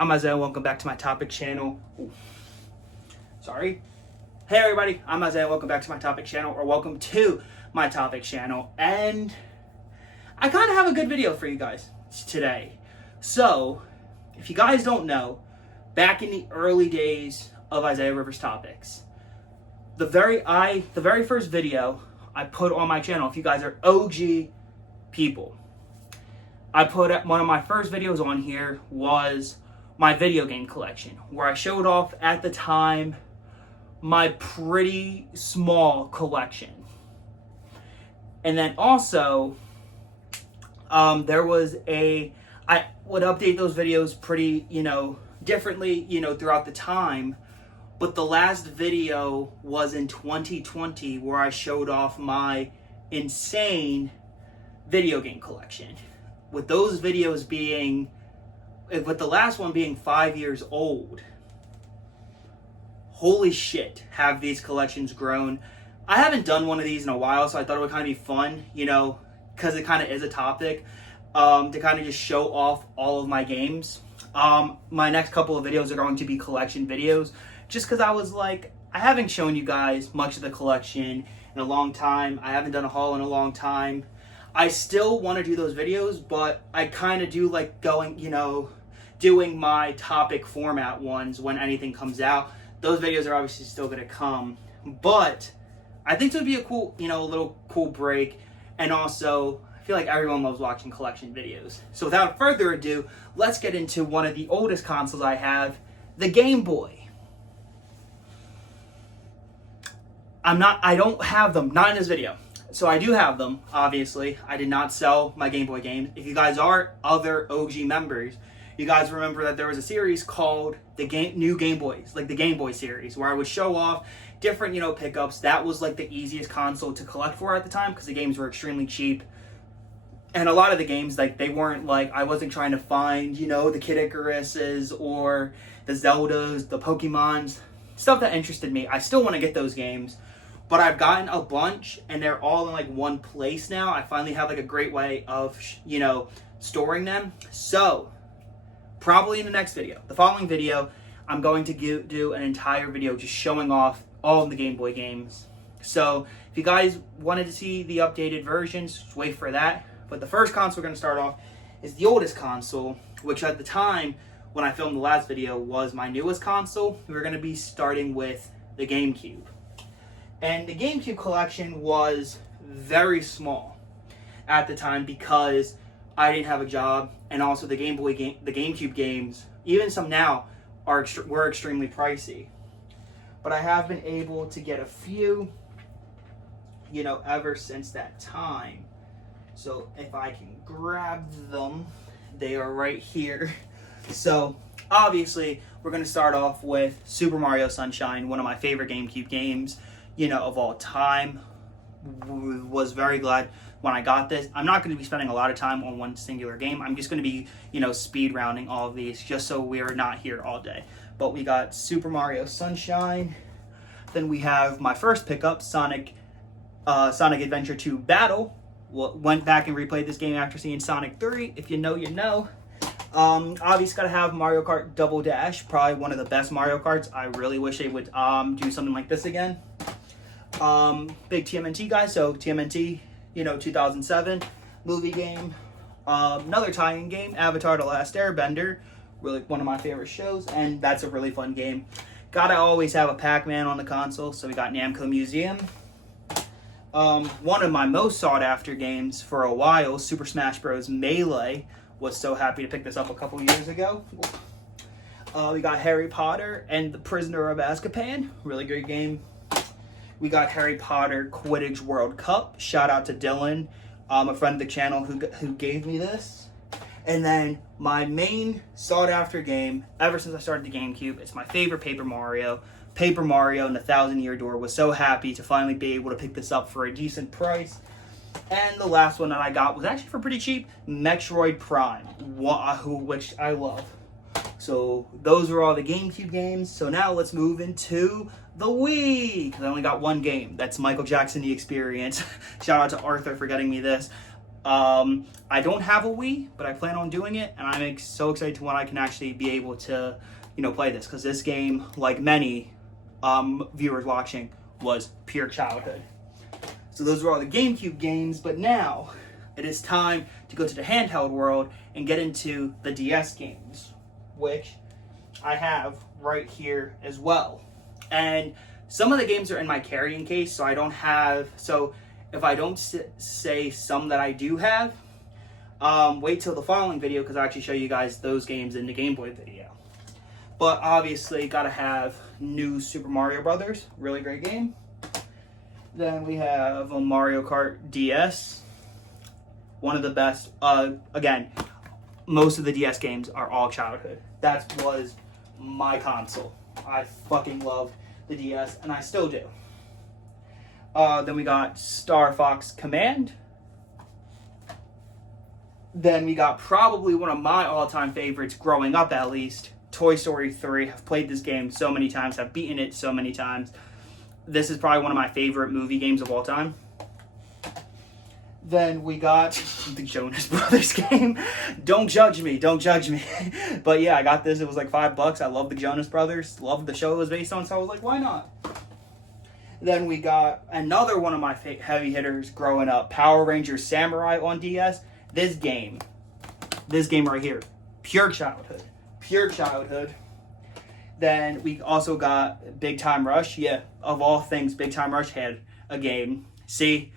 I'm Isaiah, welcome back to my topic channel. Ooh. Sorry. Hey everybody, I'm Isaiah, welcome back to my topic channel, or welcome to my topic channel. And I kind of have a good video for you guys today. So, if you guys don't know, back in the early days of Isaiah Rivers Topics, the very first video I put on my channel, if you guys are OG people, I put one of my first videos on here was my video game collection, where I showed off at the time my pretty small collection. And then also, I would update those videos pretty, differently, throughout the time. But the last video was in 2020, where I showed off my insane video game collection. With those videos with the last one being 5 years old. Holy shit, have these collections grown. I haven't done one of these in a while, so I thought it would kind of be fun, because it kind of is a topic, to kind of just show off all of my games. My next couple of videos are going to be collection videos, just because I was like, I haven't shown you guys much of the collection in a long time. I haven't done a haul in a long time. I still want to do those videos, but I kind of do like doing my topic format ones when anything comes out. Those videos are obviously still going to come, but I think it would be a cool, little cool break. And also, I feel like everyone loves watching collection videos. So without further ado, let's get into one of the oldest consoles I have, the Game Boy. I don't have them, not in this video. So I do have them, obviously. I did not sell my Game Boy games. If you guys are other OG members, you guys remember that there was a series called New Game Boys, like the Game Boy series, where I would show off different, pickups. That was like the easiest console to collect for at the time, because the games were extremely cheap. And a lot of the games, they weren't like, I wasn't trying to find, the Kid Icaruses or the Zeldas, the Pokemons, stuff that interested me. I still want to get those games. But I've gotten a bunch, and they're all in like one place now. I finally have like a great way of, storing them. So, probably in the next video, the following video, I'm going to do an entire video just showing off all of the Game Boy games. So, if you guys wanted to see the updated versions, just wait for that. But the first console we're going to start off is the oldest console, which at the time, when I filmed the last video, was my newest console. We're going to be starting with the GameCube. And the GameCube collection was very small at the time, because I didn't have a job, and also the GameCube games, even some now, were extremely pricey. But I have been able to get a few, ever since that time. So if I can grab them, they are right here. So obviously, we're going to start off with Super Mario Sunshine, one of my favorite GameCube games, of all time. Was very glad when I got this. I'm not going to be spending a lot of time on one singular game. I'm just going to be, speed rounding all of these, just so we're not here all day. But we got Super Mario Sunshine. Then we have my first pickup, Sonic Adventure 2 Battle. Went back and replayed this game after seeing Sonic 3. If you know, you know. Obviously got to have Mario Kart Double Dash, probably one of the best Mario Karts. I really wish they would do something like this again. Big TMNT guy, so TMNT, 2007 movie game. Another tie-in game, Avatar: The Last Airbender, really one of my favorite shows, and that's a really fun game. Gotta always have a Pac-Man on the console, so we got Namco Museum. One of my most sought-after games for a while, Super Smash Bros. Melee. Was so happy to pick this up a couple years ago. We got Harry Potter and the Prisoner of Azkaban, really great game. We got Harry Potter Quidditch World Cup. Shout out to Dylan, a friend of the channel who gave me this. And then my main sought-after game, ever since I started the GameCube, it's my favorite Paper Mario. Paper Mario and the Thousand Year Door. Was so happy to finally be able to pick this up for a decent price. And the last one that I got was actually for pretty cheap, Metroid Prime, which I love. So those were all the GameCube games. So now let's move into the Wii, because I only got one game. That's Michael Jackson: The Experience. Shout out to Arthur for getting me this. I don't have a Wii, but I plan on doing it, and I'm so excited to when I can actually be able to, play this, because this game, like many viewers watching, was pure childhood. So those were all the GameCube games, but now it is time to go to the handheld world and get into the DS games, which I have right here as well. And some of the games are in my carrying case, so I don't have, so if I don't say some that I do have, wait till the following video, because I actually show you guys those games in the Game Boy video. But obviously, gotta have New Super Mario Brothers, really great game. Then we have a Mario Kart DS, one of the best. Again, most of the DS games are all childhood. That was my console. I fucking loved the DS, and I still do. Then we got Star Fox Command. Then we got probably one of my all-time favorites, growing up at least, Toy Story 3. I've played this game so many times. I've beaten it so many times. This is probably one of my favorite movie games of all time. Then we got the Jonas Brothers game. Don't judge me. Don't judge me. But yeah, I got this. It was like $5. I love the Jonas Brothers. Loved the show it was based on, so I was like, why not? Then we got another one of my heavy hitters growing up, Power Rangers Samurai on DS. This game right here, pure childhood. Pure childhood. Then we also got Big Time Rush. Yeah, of all things, Big Time Rush had a game. See,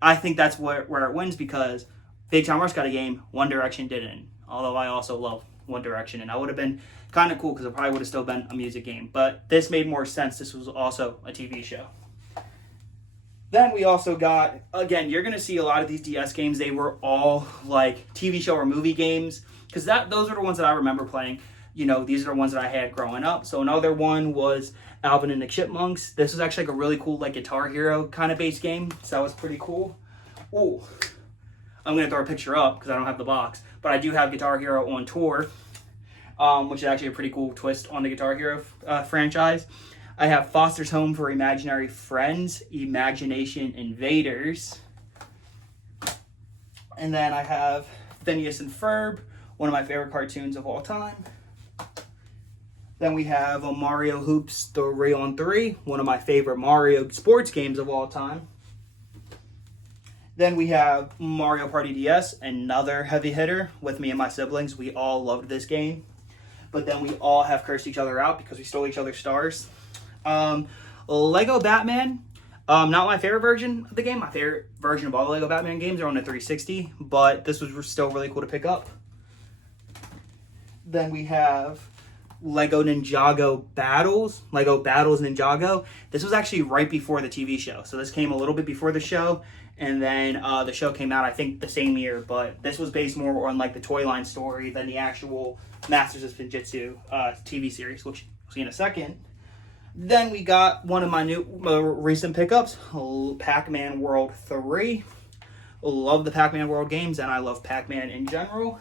I think that's where it wins, because Big Time Rush got a game, One Direction didn't. Although I also love One Direction, and that would have been kind of cool, because it probably would have still been a music game. But this made more sense. This was also a TV show. Then we also got, again, you're going to see a lot of these DS games. They were all like TV show or movie games, because those are the ones that I remember playing. These are the ones that I had growing up. So another one was Alvin and the Chipmunks. This was actually like a really cool, like, Guitar Hero kind of based game. So that was pretty cool. Ooh, I'm going to throw a picture up because I don't have the box. But I do have Guitar Hero on tour, which is actually a pretty cool twist on the Guitar Hero franchise. I have Foster's Home for Imaginary Friends, Imagination Invaders. And then I have Phineas and Ferb, one of my favorite cartoons of all time. Then we have a Mario Hoops 3-on-3, one of my favorite Mario sports games of all time. Then we have Mario Party DS, another heavy hitter with me and my siblings. We all loved this game. But then we all have cursed each other out because we stole each other's stars. Lego Batman, not my favorite version of the game. My favorite version of all the Lego Batman games are on the 360, but this was still really cool to pick up. Then we have Lego Ninjago Battles, Lego Battles Ninjago. This was actually right before the TV show. So this came a little bit before the show, and then the show came out, I think, the same year, but this was based more on like the toy line story than the actual Masters of Spinjitzu TV series, which we'll see in a second. Then we got one of my new recent pickups, Pac-Man World 3. Love the Pac-Man World games, and I love Pac-Man in general.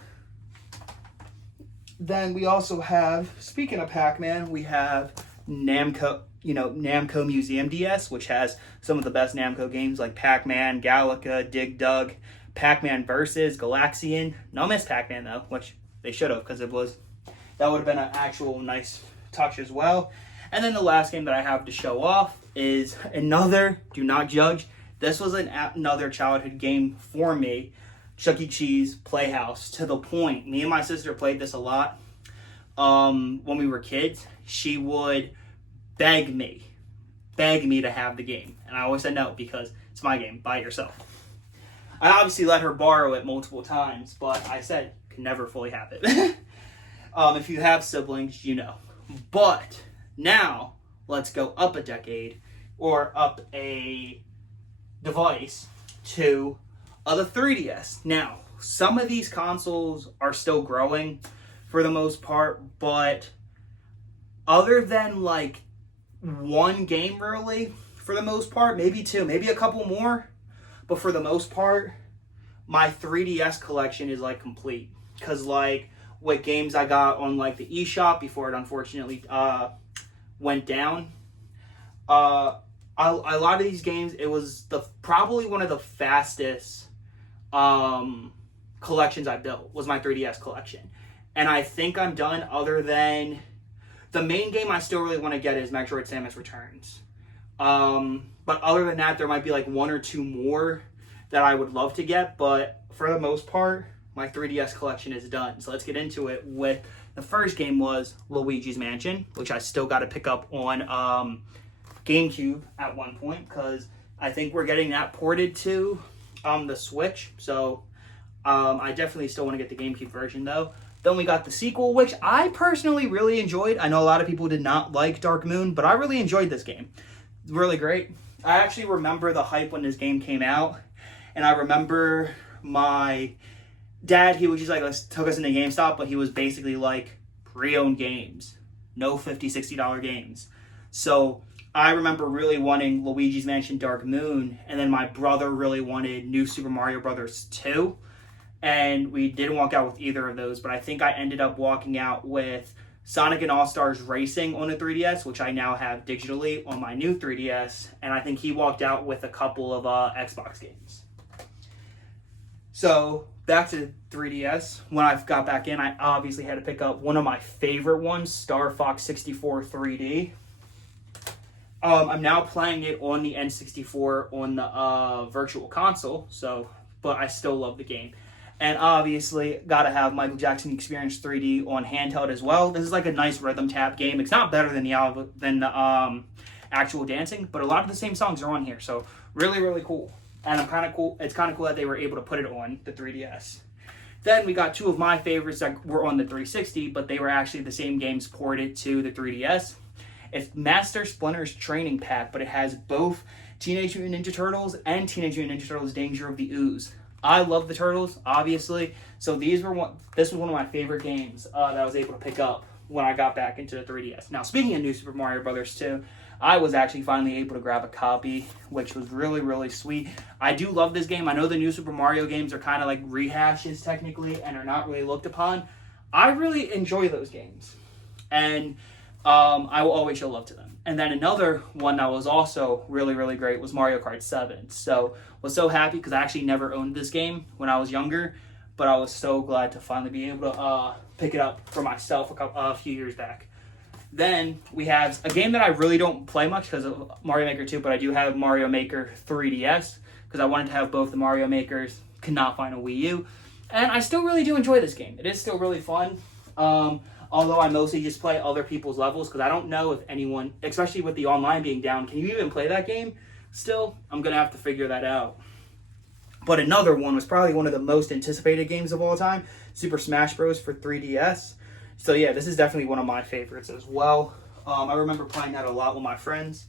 Then we also have, speaking of Pac-Man, we have Namco, Namco Museum DS, which has some of the best Namco games like Pac-Man, Galaga, Dig Dug, Pac-Man Versus, Galaxian. No Miss Pac-Man though, which they should have, because that would have been an actual nice touch as well. And then the last game that I have to show off is another, do not judge. This was another childhood game for me, Chuck E. Cheese Playhouse, to the point. Me and my sister played this a lot. When we were kids, she would beg me to have the game. And I always said no, because it's my game, buy it yourself. I obviously let her borrow it multiple times, but I said, can never fully have it. If you have siblings, you know. But now, let's go up a decade, or up a device, to the 3DS. Now, some of these consoles are still growing for the most part, but other than like one game really, for the most part, maybe two, maybe a couple more, but for the most part, my 3DS collection is like complete. Because like what games I got on like the eShop before it unfortunately went down, a lot of these games, it was probably one of the fastest collections I built was my 3DS collection. And I think I'm done, other than the main game I still really want to get is Metroid Samus Returns. But other than that, there might be like one or two more that I would love to get. But for the most part, my 3DS collection is done. So let's get into it with the first game was Luigi's Mansion, which I still got to pick up on GameCube at one point, because I think we're getting that ported to the Switch. So I definitely still want to get the GameCube version though. Then we got the sequel, which I personally really enjoyed. I know a lot of people did not like Dark Moon, but I really enjoyed this game. Really great. I actually remember the hype when this game came out, and I remember my dad, he was just like, took us into GameStop, but he was basically like, pre-owned games, no $50, $60 games. So I remember really wanting Luigi's Mansion Dark Moon, and then my brother really wanted New Super Mario Brothers 2, and we didn't walk out with either of those, but I think I ended up walking out with Sonic and All-Stars Racing on the 3DS, which I now have digitally on my new 3DS, and I think he walked out with a couple of Xbox games. So back to 3DS. When I got back in, I obviously had to pick up one of my favorite ones, Star Fox 64 3D. I'm now playing it on the N64 on the Virtual Console, but I still love the game. And obviously, gotta have Michael Jackson Experience 3D on handheld as well. This is like a nice rhythm tap game. It's not better than the actual dancing, but a lot of the same songs are on here, so really, really cool. And I'm kind of cool. It's kind of cool that they were able to put it on the 3DS. Then we got two of my favorites that were on the 360, but they were actually the same games ported to the 3DS. It's Master Splinter's Training Pack, but it has both Teenage Mutant Ninja Turtles and Teenage Mutant Ninja Turtles Danger of the Ooze. I love the Turtles, obviously, so this was one of my favorite games that I was able to pick up when I got back into the 3DS. Now, speaking of New Super Mario Brothers 2, I was actually finally able to grab a copy, which was really, really sweet. I do love this game. I know the New Super Mario games are kind of like rehashes, technically, and are not really looked upon. I really enjoy those games, and I will always show love to them. And then another one that was also really, really great was Mario Kart 7. So was so happy because I actually never owned this game when I was younger, but I was so glad to finally be able to pick it up for myself a few years back. Then we have a game that I really don't play much because of Mario Maker 2, but I do have Mario Maker 3DS because I wanted to have both the Mario Makers, could not find a Wii U. And I still really do enjoy this game. It is still really fun. Although I mostly just play other people's levels because I don't know if anyone, especially with the online being down, can you even play that game still? I'm going to have to figure that out. But another one was probably one of the most anticipated games of all time, Super Smash Bros. For 3DS. So yeah, this is definitely one of my favorites as well. I remember playing that a lot with my friends.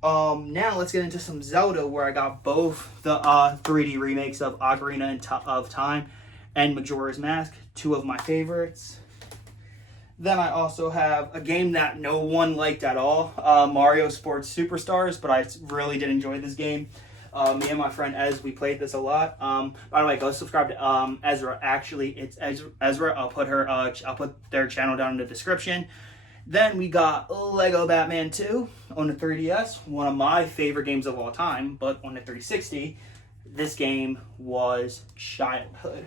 Now let's get into some Zelda, where I got both the 3D remakes of Ocarina of Time and Majora's Mask, two of my favorites. Then I also have a game that no one liked at all, Mario Sports Superstars, but I really did enjoy this game. Me and my friend Ez, we played this a lot. By the way, go subscribe to Ezra. Actually, it's Ezra. I'll put their channel down in the description. Then we got Lego Batman 2 on the 3DS, one of my favorite games of all time, but on the 360, this game was childhood.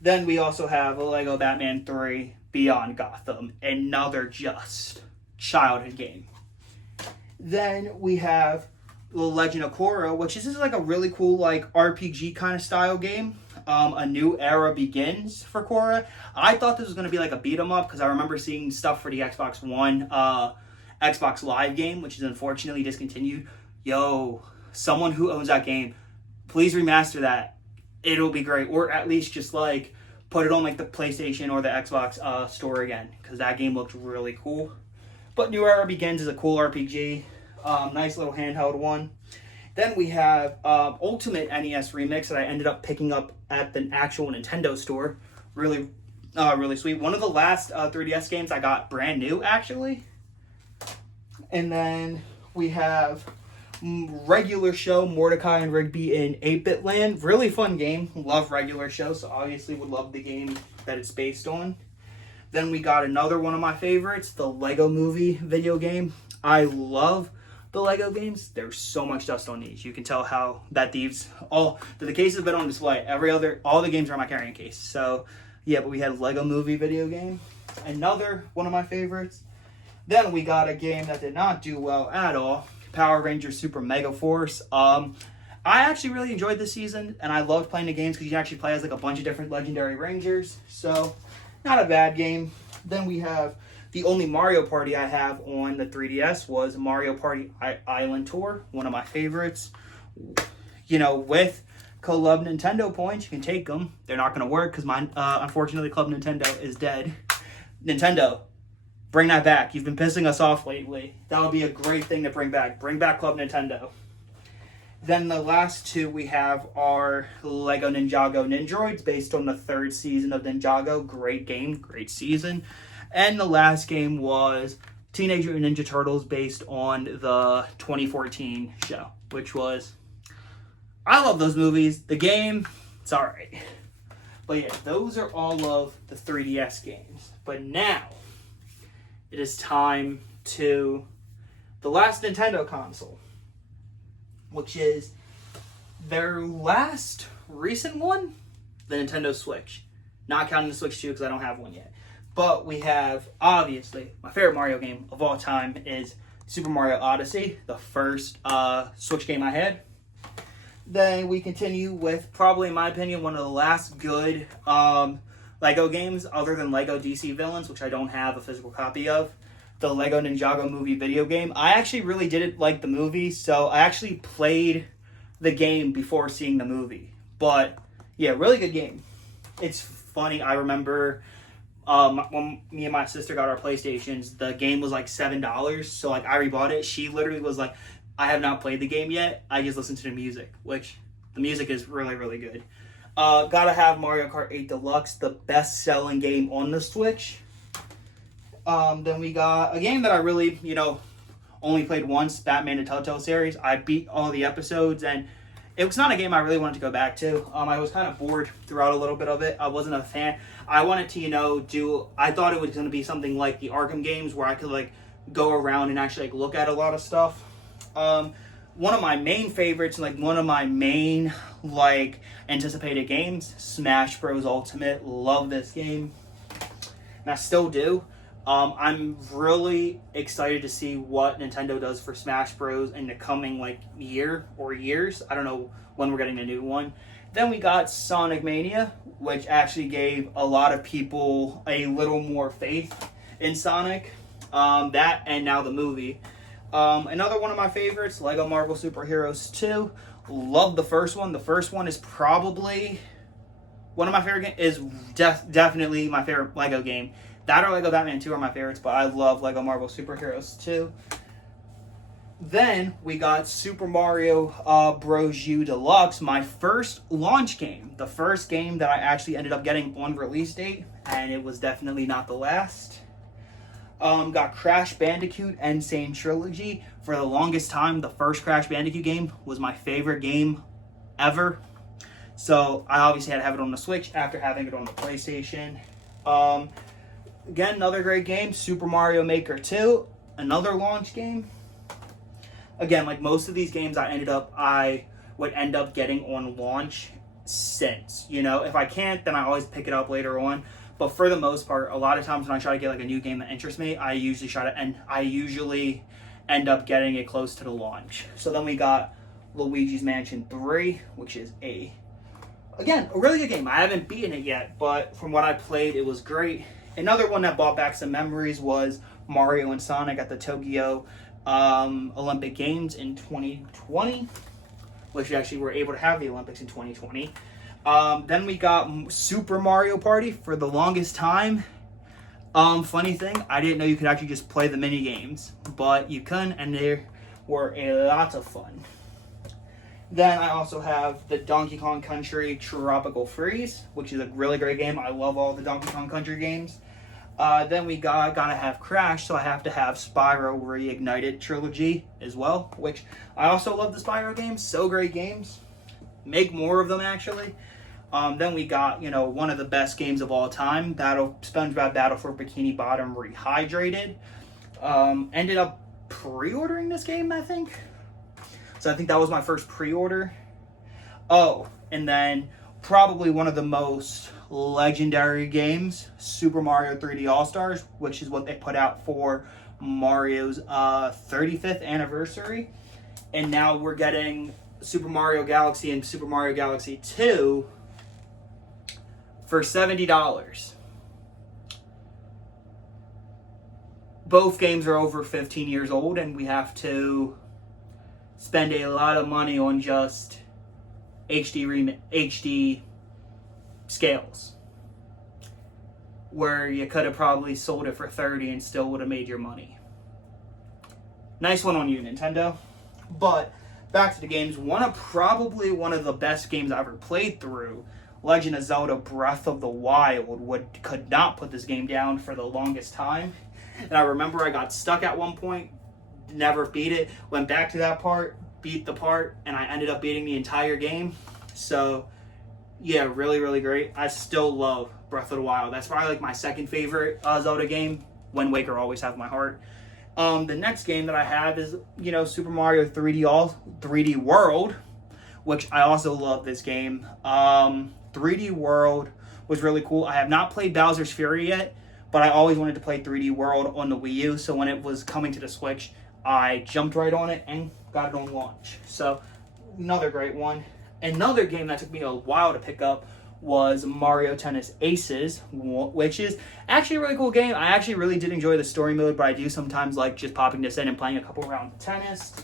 Then we also have Lego Batman 3 Beyond Gotham, another just childhood game. Then we have The Legend of Korra, which is like a really cool like RPG kind of style game. A new era begins for Korra. I thought this was going to be like a beat 'em up because I remember seeing stuff for the Xbox One Xbox Live game, which is unfortunately discontinued. Yo, someone who owns that game, please remaster that. It'll be great, or at least just like put it on like the PlayStation or the Xbox store again, because that game looked really cool. But New Era Begins is a cool RPG, nice little handheld one. Then we have Ultimate NES Remix that I ended up picking up at the actual Nintendo store. Really, really sweet. One of the last 3DS games I got brand new, actually. And then we have Regular Show, Mordecai and Rigby in 8-Bit Land. Really fun game. Love Regular Show, so obviously would love the game that it's based on. Then we got another one of my favorites, the Lego Movie video game. I love the Lego games, there's so much dust on these. You can tell how that the case has been on display. All the games are in my carrying case. So yeah, but we had Lego Movie video game, another one of my favorites. Then we got a game that did not do well at all, Power Rangers Super Mega Force. I actually really enjoyed this season, and I loved playing the games because you can actually play as like a bunch of different legendary Rangers. So, not a bad game. Then we have the only Mario Party I have on the 3DS was Mario Party Island Tour, one of my favorites. You know, with Club Nintendo points, you can take them. They're not going to work because mine, unfortunately, Club Nintendo is dead. Nintendo, bring that back. You've been pissing us off lately. That would be a great thing to bring back. Bring back Club Nintendo. Then the last two we have are Lego Ninjago Nindroids, based on the third season of Ninjago. Great game, great season. And the last game was Teenage Mutant Ninja Turtles, based on the 2014 show, which was... I love those movies. The game, it's alright. But yeah, those are all of the 3DS games. But now, it is time to the last Nintendo console, which is their last recent one, the Nintendo Switch. Not counting the Switch 2 because I don't have one yet. But we have, obviously, my favorite Mario game of all time is Super Mario Odyssey, the first Switch game I had. Then we continue with, probably in my opinion, one of the last good Lego games, other than Lego DC Villains, which I don't have a physical copy of. The Lego Ninjago movie video game. I actually really didn't like the movie, so I actually played the game before seeing the movie. But yeah, really good game. It's funny, I remember when me and my sister got our PlayStations, the game was like $7, so like I rebought it. She literally was like, I have not played the game yet, I just listened to the music, which the music is really, really good. Gotta have Mario Kart 8 Deluxe, the best-selling game on the Switch. Then we got a game that I really, only played once, Batman and Telltale series. I beat all the episodes, and it was not a game I really wanted to go back to. I was kind of bored throughout a little bit of it. I wasn't a fan. I wanted to, I thought it was going to be something like the Arkham games where I could, go around and actually, look at a lot of stuff. One of my main favorites, one of my main, anticipated games, Smash Bros. Ultimate. Love this game. And I still do. I'm really excited to see what Nintendo does for Smash Bros. In the coming year or years. I don't know when we're getting a new one. Then we got Sonic Mania, which actually gave a lot of people a little more faith in Sonic. That and now the movie. Another one of my favorites, Lego Marvel Super Heroes 2. Love the first one. The first one is probably one of my favorite games. Is definitely my favorite Lego game. That or Lego Batman 2 are my favorites, but I love Lego Marvel Super Heroes 2. Then we got Super Mario Bros. U Deluxe, my first launch game. The first game that I actually ended up getting on release date, and it was definitely not the last. Got Crash Bandicoot N. Sane Trilogy. For the longest time, the first Crash Bandicoot game was my favorite game ever. So I obviously had to have it on the Switch after having it on the PlayStation. Again, another great game, Super Mario Maker 2, another launch game. Again, most of these games I would end up getting on launch since. If I can't, then I always pick it up later on. But for the most part, a lot of times when I try to get a new game that interests me, I usually end up getting it close to the launch. So then we got Luigi's Mansion 3, which is again, a really good game. I haven't beaten it yet, but from what I played, it was great. Another one that brought back some memories was Mario and Sonic at the Tokyo Olympic Games in 2020, which we actually were able to have the Olympics in 2020. Then we got Super Mario Party for the longest time. Funny thing, I didn't know you could actually just play the mini games, but you can, and they were a lot of fun. Then I also have the Donkey Kong Country Tropical Freeze, which is a really great game. I love all the Donkey Kong Country games. Then we gotta have Crash, so I have to have Spyro Reignited Trilogy as well, which I also love the Spyro games. So great games. Make more of them, actually. Then we got, one of the best games of all time, SpongeBob Battle for Bikini Bottom Rehydrated. Ended up pre-ordering this game, I think. So I think that was my first pre-order. Oh, and then probably one of the most legendary games, Super Mario 3D All-Stars, which is what they put out for Mario's 35th anniversary. And now we're getting Super Mario Galaxy and Super Mario Galaxy 2 for $70. Both games are over 15 years old, and we have to spend a lot of money on just HD scales, where you could have probably sold it for 30 and still would have made your money. Nice one on you, Nintendo. But back to the games. Probably one of the best games I ever played through, Legend of Zelda Breath of the Wild, could not put this game down for the longest time. And I remember I got stuck at one point, never beat it, went back to that part, beat the part, and I ended up beating the entire game. So yeah, really, really great. I still love Breath of the Wild. That's probably like my second favorite Zelda game. Wind Waker always have my heart. The next game that I have is, Super Mario 3D World, which I also love this game. 3D World was really cool. I have not played Bowser's Fury yet, but I always wanted to play 3D World on the Wii U, so when it was coming to the Switch, I jumped right on it and got it on launch. So, another great one. Another game that took me a while to pick up was Mario Tennis Aces, which is actually a really cool game. I actually really did enjoy the story mode, but I do sometimes like just popping this in and playing a couple rounds of tennis.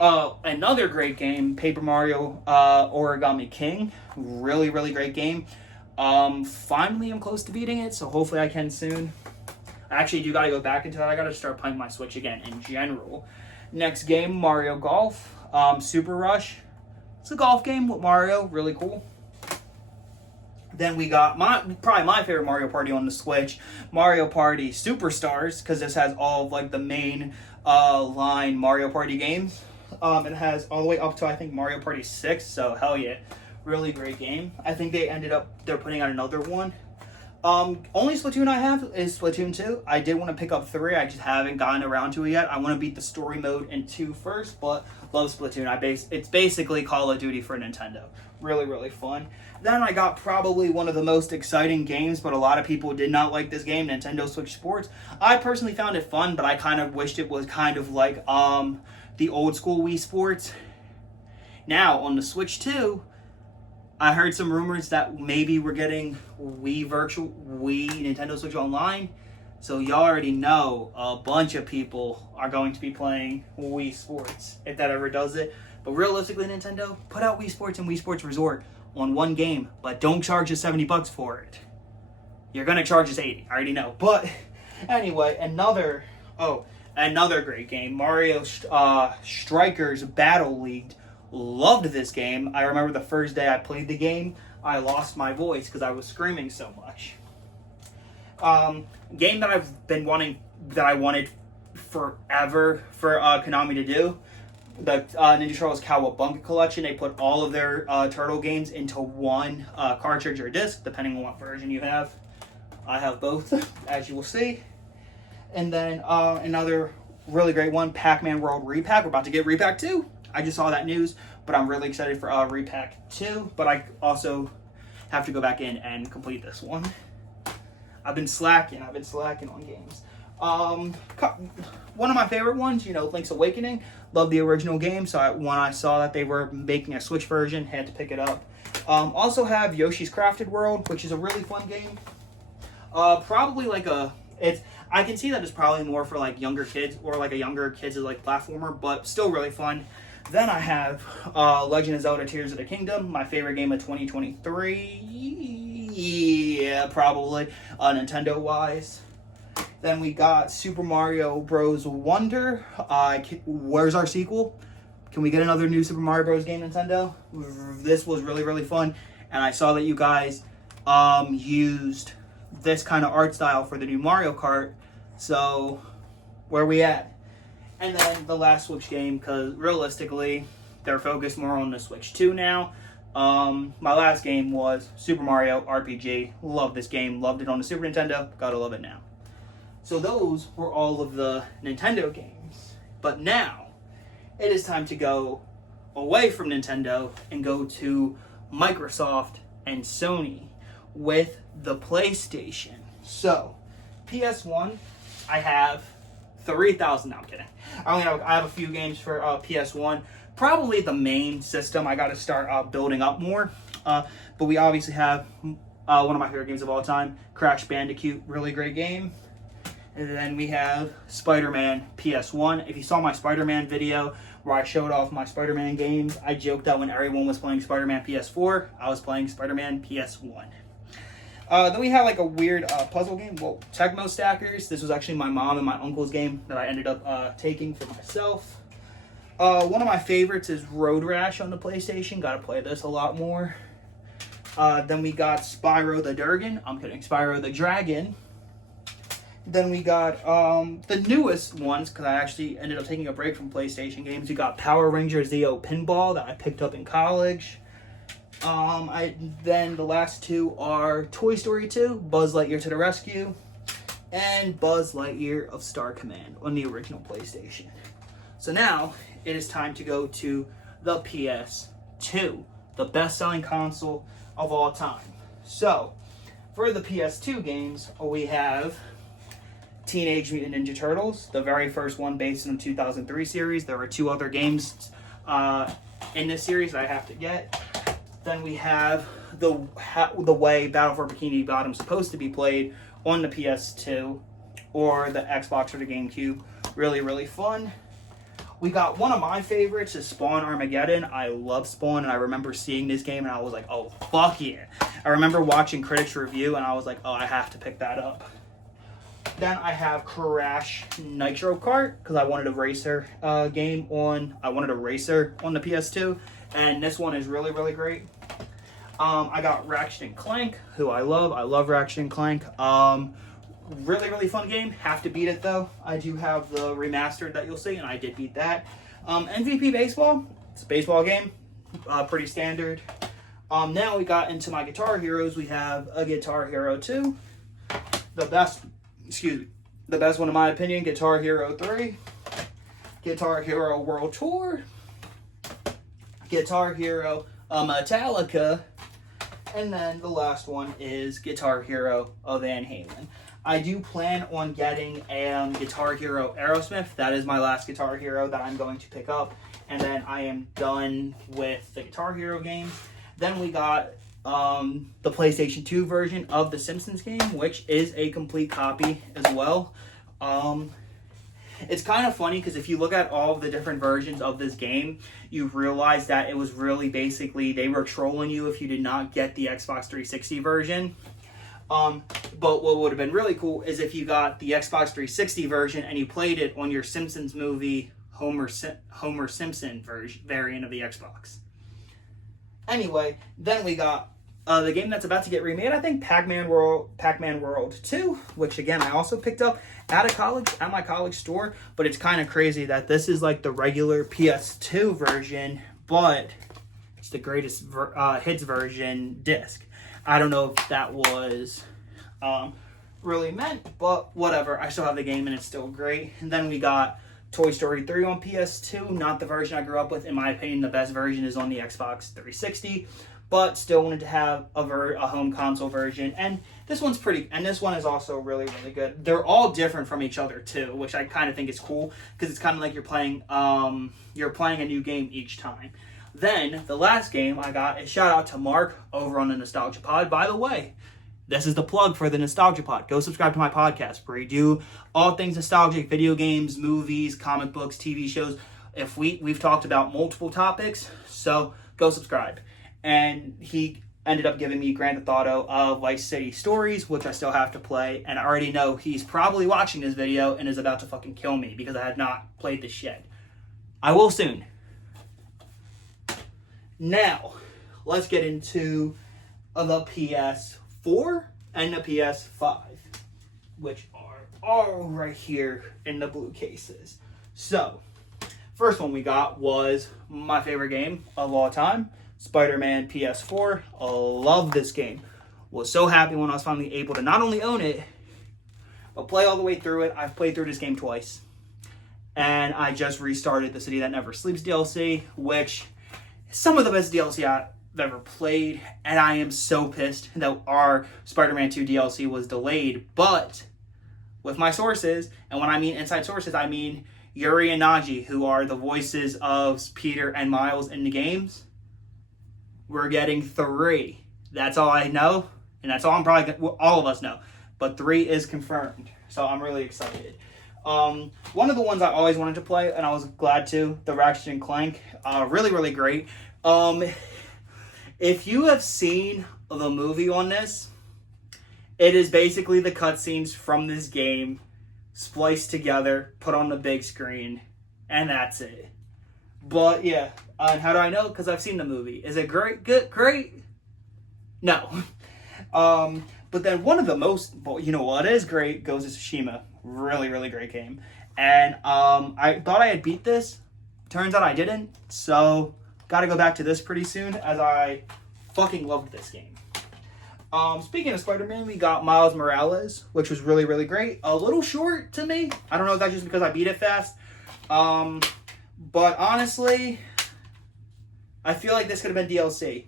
Another great game, Paper Mario Origami King. Really, really great game. Finally, I'm close to beating it, so hopefully I can soon. I actually do gotta go back into that. I gotta start playing my Switch again in general. Next game, Mario Golf, Super Rush. It's a golf game with Mario, really cool. Then we got probably my favorite Mario Party on the Switch, Mario Party Superstars, because this has all of like the main line Mario Party games. It has all the way up to I think Mario Party 6, so hell yeah. Really great game. I think they're putting out another one. Only Splatoon I have is Splatoon 2. I did want to pick up 3. I just haven't gotten around to it yet. I want to beat the story mode in 2 first, but love Splatoon. It's basically Call of Duty for Nintendo. Really, really fun. Then I got probably one of the most exciting games, but a lot of people did not like this game, Nintendo Switch Sports. I personally found it fun, but I kind of wished it was kind of like the old school Wii Sports. Now, on the Switch 2, I heard some rumors that maybe we're getting Wii Nintendo Switch Online. So y'all already know a bunch of people are going to be playing Wii Sports, if that ever does it. But realistically, Nintendo, put out Wii Sports and Wii Sports Resort on one game, but don't charge us $70 for it. You're gonna charge us $80, I already know. But anyway, another great game, Mario Strikers Battle League. Loved this game. I remember the first day I played the game, I lost my voice because I was screaming so much. Game that I wanted forever for Konami to do, the Ninja Turtles Cowabunga collection. They put all of their turtle games into one cartridge or disc, depending on what version you have. I have both, as you will see. And then another really great one, Pac-Man World Repack. We're about to get Repack 2. I just saw that news, but I'm really excited for Repack 2. But I also have to go back in and complete this one. I've been slacking on games. One of my favorite ones, Link's Awakening. Love the original game, so when I saw that they were making a Switch version, had to pick it up. Also have Yoshi's Crafted World, which is a really fun game. Probably I can see that it's probably more for like younger kids, or like a younger kids like platformer, but still really fun. Then I have Legend of Zelda Tears of the Kingdom, my favorite game of 2023. Yeah, probably Nintendo-wise. Then we got Super Mario Bros. Wonder. Where's our sequel? Can we get another new Super Mario Bros. Game, Nintendo? This was really, really fun. And I saw that you guys used this kind of art style for the new Mario Kart. So, where are we at? And then the last Switch game, because realistically, they're focused more on the Switch 2 now. My last game was Super Mario RPG. Love this game. Loved it on the Super Nintendo. Gotta love it now. So those were all of the Nintendo games. But now, it is time to go away from Nintendo and go to Microsoft and Sony with the PlayStation. So, PS1, I have 3,000. No, I'm kidding. I have a few games for PS1. Probably the main system. I got to start building up more. But we obviously have one of my favorite games of all time, Crash Bandicoot. Really great game. And then we have Spider-Man PS1. If you saw my Spider-Man video where I showed off my Spider-Man games, I joked that when everyone was playing Spider-Man PS4, I was playing Spider-Man PS1. Then we have like a weird puzzle game. Well, Tecmo Stackers. This was actually my mom and my uncle's game that I ended up taking for myself. One of my favorites is Road Rash on the PlayStation. Got to play this a lot more. Then we got Spyro the Dragon. I'm kidding. Spyro the Dragon. Then we got the newest ones, because I actually ended up taking a break from PlayStation games. We got Power Rangers Zeo Pinball that I picked up in college. Then the last two are Toy Story 2, Buzz Lightyear to the Rescue, and Buzz Lightyear of Star Command on the original PlayStation. So now it is time to go to the PS2, the best-selling console of all time. So for the PS2 games, we have Teenage Mutant Ninja Turtles, the very first one based on the 2003 series. There were 2 other games in this series that I have to get. Then we have the way Battle for Bikini Bottom is supposed to be played on the PS2 or the Xbox or the GameCube. Really, really fun. We got one of my favorites is Spawn Armageddon. I love Spawn, and I remember seeing this game and I was like, oh, fuck yeah. I remember watching critics review and I was like, oh, I have to pick that up. Then I have Crash Nitro Kart, because I wanted a racer game on. I wanted a racer on the PS2, and this one is really, really great. I got Ratchet and Clank, who I love. I love Ratchet and Clank. Really, really fun game. Have to beat it though. I do have the remastered that you'll see, and I did beat that. MVP Baseball. It's a baseball game. Pretty standard. Now we got into my Guitar Heroes. We have a Guitar Hero 2. The best one in my opinion, Guitar Hero 3, Guitar Hero World Tour, Guitar Hero Metallica, and then the last one is Guitar Hero Van Halen. I do plan on getting Guitar Hero Aerosmith. That is my last Guitar Hero that I'm going to pick up, and then I am done with the Guitar Hero games. Then we got the PlayStation 2 version of the Simpsons game, which is a complete copy as well. It's kind of funny because if you look at all of the different versions of this game, you realize that it was really basically they were trolling you if you did not get the Xbox 360 version. But what would have been really cool is if you got the Xbox 360 version and you played it on your Simpsons movie Homer Simpson variant of the Xbox. Anyway, then we got the game that's about to get remade, I think, Pac-Man World 2, which again I also picked up at my college store. But it's kind of crazy that this is like the regular PS2 version, but it's the greatest hits version disc. I don't know if that was really meant, but whatever. I still have the game and it's still great. And then we got Toy Story 3 on PS2, not the version I grew up with. In my opinion, the best version is on the Xbox 360, but still wanted to have a home console version. And this one's and this one is also really, really good. They're all different from each other too, which I kind of think is cool because it's kind of like you're playing a new game each time. Then the last game I got is shout out to Mark over on the Nostalgia Pod. By the way, this is the plug for the Nostalgia Pod. Go subscribe to my podcast where we do all things nostalgic, video games, movies, comic books, TV shows. We've talked about multiple topics, so go subscribe. And he ended up giving me Grand Theft Auto of Vice City Stories, which I still have to play. And I already know he's probably watching this video and is about to fucking kill me because I have not played this yet. I will soon. Now, let's get into the PS4 and the PS5, which are all right here in the blue cases. So, first one we got was my favorite game of all time, Spider-Man PS4. I love this game. Was so happy when I was finally able to not only own it, but play all the way through it. I've played through this game twice. And I just restarted the City That Never Sleeps DLC, which is some of the best DLC I've ever played. And I am so pissed that our Spider-Man 2 DLC was delayed. But with my sources, and when I mean inside sources, I mean Yuri and Naji, who are the voices of Peter and Miles in the games, we're getting 3. That's all I know. And that's all all of us know. But 3 is confirmed. So I'm really excited. One of the ones I always wanted to play, and I was glad to, the Ratchet and Clank. Really, really great. If you have seen the movie on this, it is basically the cutscenes from this game spliced together, put on the big screen, and that's it. But yeah, and how do I know? Because I've seen the movie. Is it great? Good? Great? No. But then one of the most, well, you know what is great, Ghost of Tsushima. Really, really great game. And I thought I had beat this. Turns out I didn't. So, got to go back to this pretty soon, as I fucking loved this game. Speaking of Spider-Man, we got Miles Morales, which was really, really great. A little short to me. I don't know if that's just because I beat it fast. But honestly, I feel like this could have been DLC.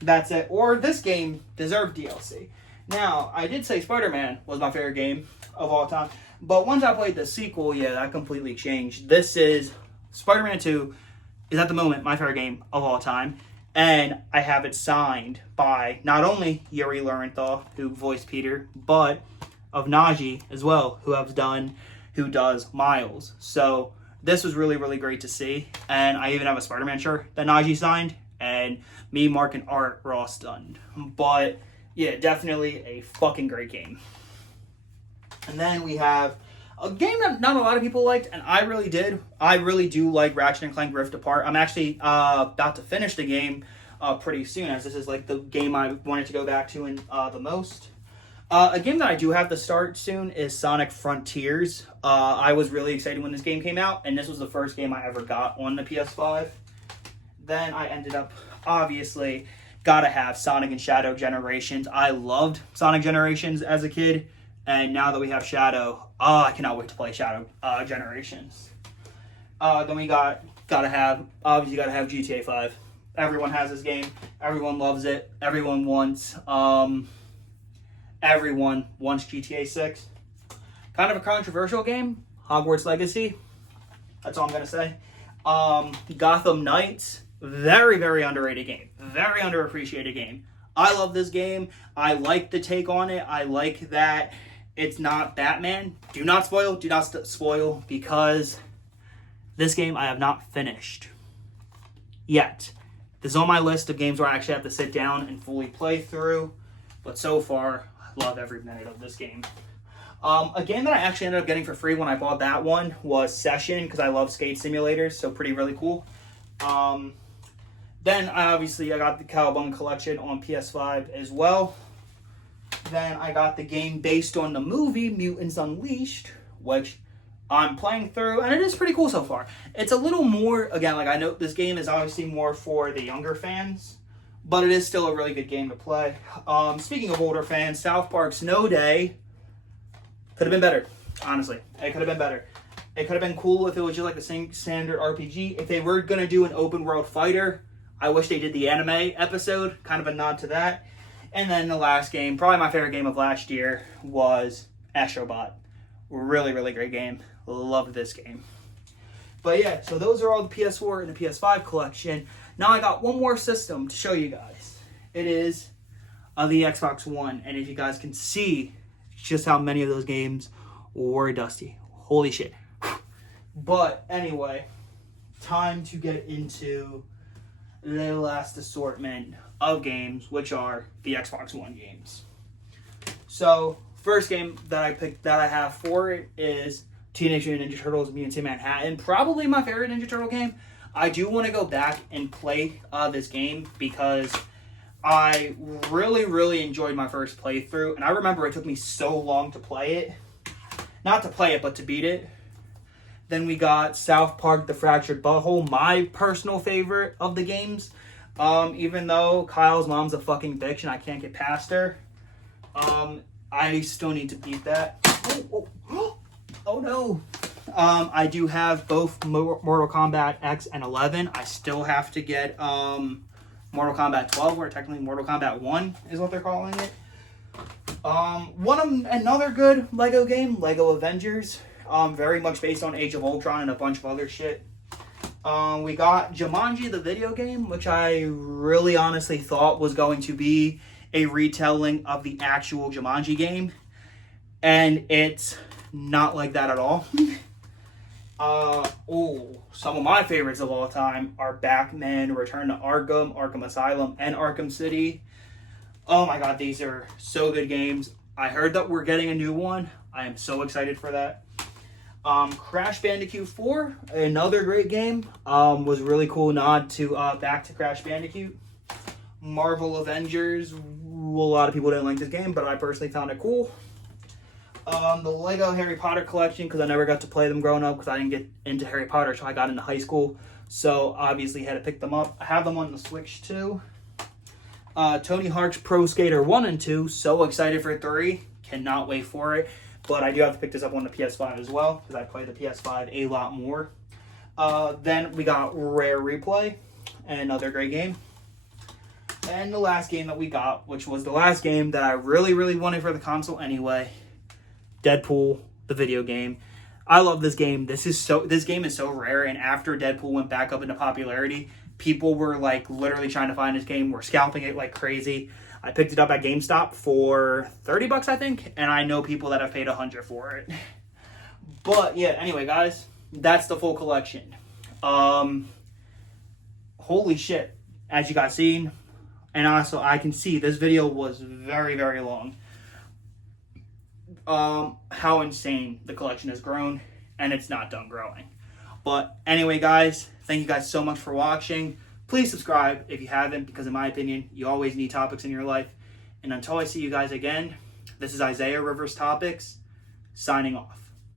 That's it. Or this game deserved DLC. Now, I did say Spider-Man was my favorite game of all time. But once I played the sequel, yeah, that completely changed. This is Spider-Man 2 is at the moment my favorite game of all time. And I have it signed by not only Yuri Lowenthal, who voiced Peter, but of Naji as well, who does Miles. So this was really, really great to see. And I even have a Spider-Man shirt that Naji signed. And me, Mark, and Art were all stunned. But yeah, definitely a fucking great game. And then we have a game that not a lot of people liked, and I really did. I really do like Ratchet and Clank Rift Apart. I'm actually about to finish the game pretty soon, as this is like the game I wanted to go back to in the most. A game that I do have to start soon is Sonic Frontiers. I was really excited when this game came out, and this was the first game I ever got on the PS5. Then I ended up, obviously, gotta have Sonic and Shadow Generations. I loved Sonic Generations as a kid, and now that we have Shadow, I cannot wait to play Shadow Generations. Then we gotta have GTA 5. Everyone has this game. Everyone loves it. Everyone wants GTA 6. Kind of a controversial game. Hogwarts Legacy. That's all I'm gonna say. Gotham Knights. Very, very underrated game. Very underappreciated game. I love this game. I like the take on it. I like that it's not Batman. Do not spoil. Do not spoil, because this game I have not finished yet. This is on my list of games where I actually have to sit down and fully play through. But so far, I love every minute of this game. A game that I actually ended up getting for free when I bought that one was Session, because I love skate simulators, so really cool. Then I got the Cowabunga Collection on PS5 as well. Then I got the game based on the movie Mutants Unleashed, which I'm playing through, and it is pretty cool so far. It's a little more, again, like I know this game is obviously more for the younger fans, but it is still a really good game to play. Speaking of older fans, South Park Snow Day could have been better, honestly. It could have been better. It could have been cool if it was just like the same standard RPG. If they were going to do an open world fighter, I wish they did the anime episode, kind of a nod to that. And then the last game, probably my favorite game of last year, was Astrobot. Really, really great game. Loved this game. But yeah, so those are all the PS4 and the PS5 collection. Now I got one more system to show you guys. It is the Xbox One. And if you guys can see just how many of those games were dusty. Holy shit. But anyway, time to get into the last assortment of games, which are the Xbox One games. So, first game that I picked that I have for it is Teenage Mutant Ninja Turtles Mutants in Manhattan. Probably my favorite Ninja Turtle game. I do want to go back and play this game because I really, really enjoyed my first playthrough. And I remember it took me so long to play it. Not to play it, but to beat it. Then we got South Park The Fractured Butthole, my personal favorite of the games. Even though Kyle's mom's a fucking bitch and I can't get past her. I still need to beat that. Oh no. I do have both Mortal Kombat X and 11. I still have to get Mortal Kombat 12, or technically Mortal Kombat 1 is what they're calling it. Another good Lego game, Lego Avengers. Very much based on Age of Ultron and a bunch of other shit. We got Jumanji, the video game, which I really honestly thought was going to be a retelling of the actual Jumanji game. And it's not like that at all. Some of my favorites of all time are Batman, Return to Arkham, Arkham Asylum, and Arkham City. Oh my god, these are so good games. I heard that we're getting a new one. I am so excited for that. Crash Bandicoot 4, another great game. Was a really cool nod to back to Crash Bandicoot. Marvel Avengers, a lot of people didn't like this game, but I personally found it cool. The Lego Harry Potter collection, because I never got to play them growing up, because I didn't get into Harry Potter until I got into high school. So obviously had to pick them up. I have them on the Switch too. Tony Hawk's Pro Skater 1 and 2. So excited for 3. Cannot wait for it. But I do have to pick this up on the PS5 as well, because I play the PS5 a lot more. Then we got Rare Replay, another great game. And the last game that we got, which was the last game that I really, really wanted for the console anyway, Deadpool, the video game. I love this game. This game is so rare, and after Deadpool went back up into popularity, people were like literally trying to find this game. We're scalping it like crazy. I picked it up at GameStop for $30, I think, and I know people that have paid $100 for it. But yeah, anyway, guys, that's the full collection. Holy shit, as you guys seen, and also I can see this video was very, very long. How insane the collection has grown, and it's not done growing. But anyway, guys, thank you guys so much for watching. Please subscribe if you haven't, because in my opinion, you always need topics in your life. And until I see you guys again, this is Isaiah Rivers Topics, signing off.